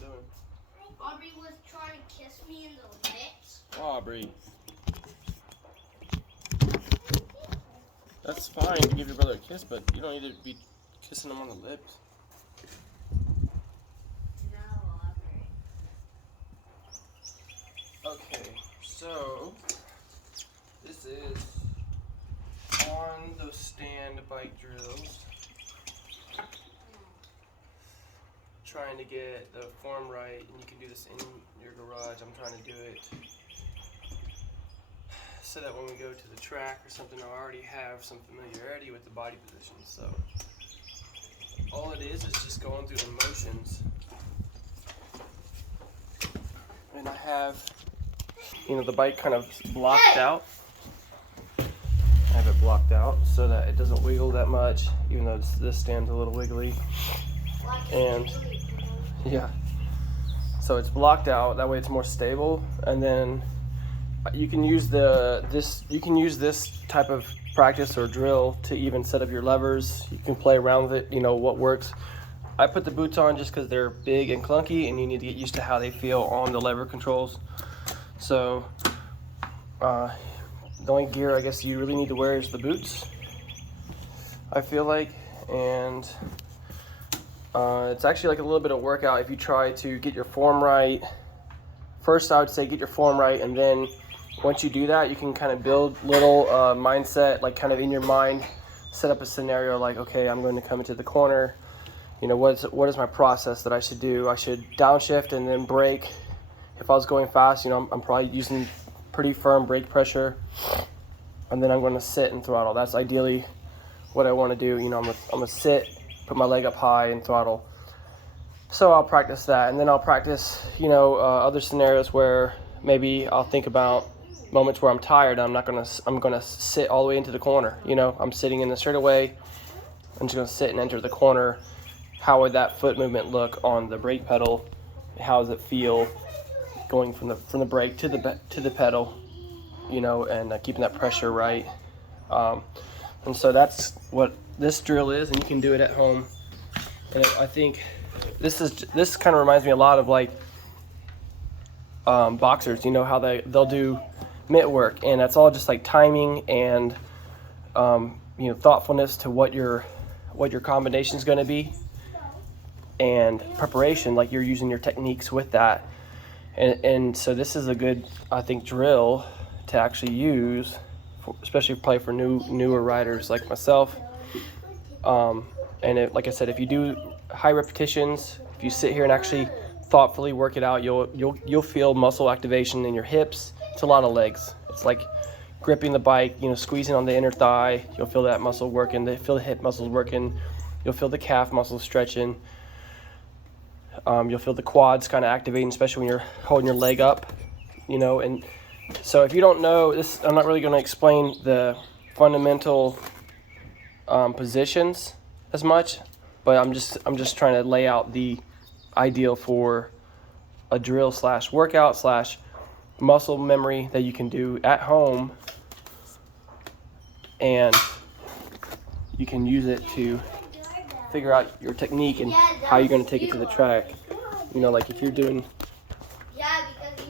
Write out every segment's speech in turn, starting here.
doing? Aubrey was trying to kiss me in the lips. Aubrey. That's fine to give your brother a kiss, but you don't need to be kissing him on the lips. No, Aubrey. Okay, so this is on those stand bike drills. Trying to get the form right, and you can do this in your garage. I'm trying to do it so that when we go to the track or something, I already have some familiarity with the body positions. So all it is just going through the motions. And I have, the bike kind of blocked out. I have it blocked out so that it doesn't wiggle that much, even though this stand's a little wiggly. And yeah, so it's blocked out. That way it's more stable. And then you can use this type of practice or drill to even set up your levers. You can play around with it. What works. I put the boots on just because they're big and clunky, and you need to get used to how they feel on the lever controls. So the only gear I guess you really need to wear is the boots, I feel like. And it's actually like a little bit of workout if you try to get your form right. First, I would say get your form right, and then once you do that, you can kind of build little mindset, like kind of in your mind, set up a scenario like, okay, I'm going to come into the corner. What is my process that I should do? I should downshift and then brake. If I was going fast, I'm probably using pretty firm brake pressure, and then I'm going to sit and throttle. That's ideally what I want to do. I'm gonna sit, put my leg up high and throttle. So I'll practice that, and then I'll practice other scenarios where maybe I'll think about moments where I'm tired. I'm gonna sit all the way into the corner. I'm sitting in the straightaway. I'm just gonna sit and enter the corner. How would that foot movement look on the brake pedal? How does it feel going from the brake to the pedal? And keeping that pressure right. And so that's what this drill is, and you can do it at home. And I think this kind of reminds me a lot of like boxers. How they'll do mitt work, and that's all just like timing and thoughtfulness to what your combination is going to be, and preparation, like you're using your techniques with that. And so this is a good, I think, drill to actually use, especially probably for newer riders like myself. And like I said, if you do high repetitions, if you sit here and actually thoughtfully work it out, you'll feel muscle activation in your hips. It's a lot of legs. It's like gripping the bike, squeezing on the inner thigh. You'll feel that muscle working. Feel the hip muscles working. You'll feel the calf muscles stretching. You'll feel the quads kind of activating, especially when you're holding your leg up. And so if you don't know this, I'm not really going to explain the fundamental positions as much, but I'm just trying to lay out the ideal for a drill / workout / muscle memory that you can do at home, and you can use it to figure out your technique and how you're going to take it to the track. Like if you're doing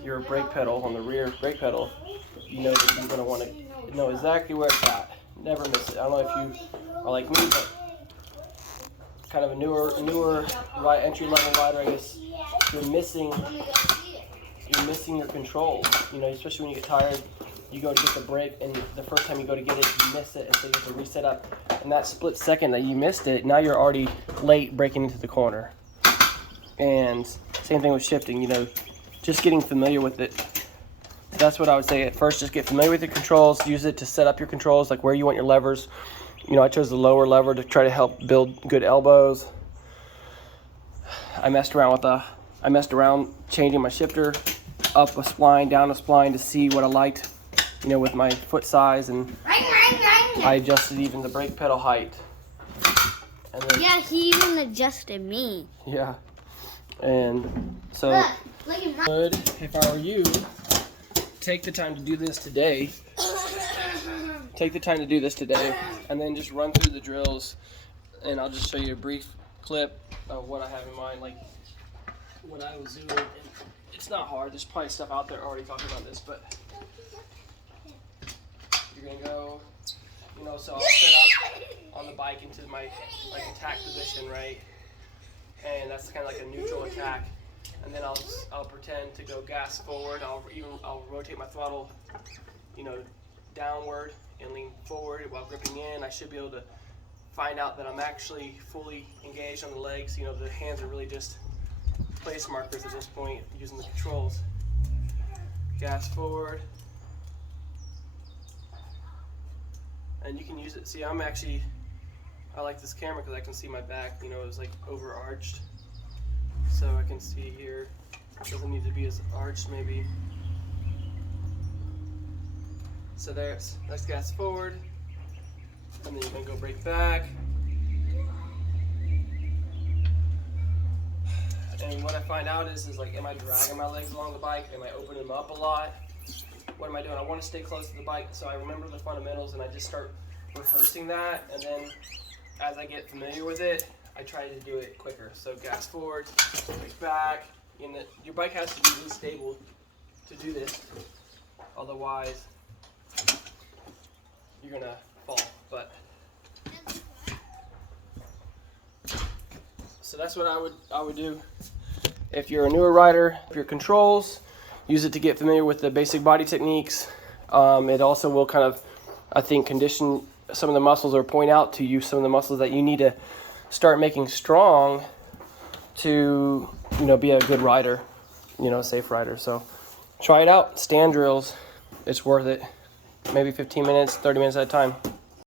your brake pedal on the rear brake pedal, that you're going to want to know exactly where it's at. Never miss it. I don't know if you are like me, but kind of a newer entry level rider, I guess. You're missing your controls. Especially when you get tired, you go to get the brake, and the first time you go to get it, you miss it, and so you have to reset up. And that split second that you missed it, now you're already late breaking into the corner. And same thing with shifting. Just getting familiar with it. So that's what I would say at first. Just get familiar with your controls. Use it to set up your controls, like where you want your levers. I chose the lower lever to try to help build good elbows. I messed around changing my shifter up a spline, down a spline to see what I liked, with my foot size, and I adjusted even the brake pedal height. And then, yeah, he even adjusted me. Yeah. And so, if I were you, take the time to do this today. Take the time to do this today, and then just run through the drills, and I'll just show you a brief clip of what I have in mind. Like when I was doing it. It's not hard. There's probably stuff out there already talking about this, but you're gonna go, you know, so I'll set up on the bike into my like attack position, right? And that's kind of like a neutral attack. And then I'll pretend to go gas forward. I'll rotate my throttle, you know, downward and lean forward while gripping in. I should be able to find out that I'm actually fully engaged on the legs. You know, the hands are really just place markers at this point using the controls. Gas forward. And you can use it. See, I like this camera because I can see my back, you know, it's like overarched. So I can see here, it doesn't need to be as arched maybe. So there's, let's gas forward. And then you're gonna go brake back. And what I find out is like, am I dragging my legs along the bike? Am I opening them up a lot? What am I doing? I want to stay close to the bike, so I remember the fundamentals and I just start rehearsing that. And then as I get familiar with it, I try to do it quicker. So gas forward, brake back. Your bike has to be really stable to do this. Otherwise, you're gonna fall. But so that's what I would do. If you're a newer rider, your controls, use it to get familiar with the basic body techniques. It also will kind of, I think, condition some of the muscles or point out to you some of the muscles that you need to start making strong to, you know, be a good rider, you know, a safe rider. So try it out. Stand drills. It's worth it. Maybe 15 minutes, 30 minutes at a time.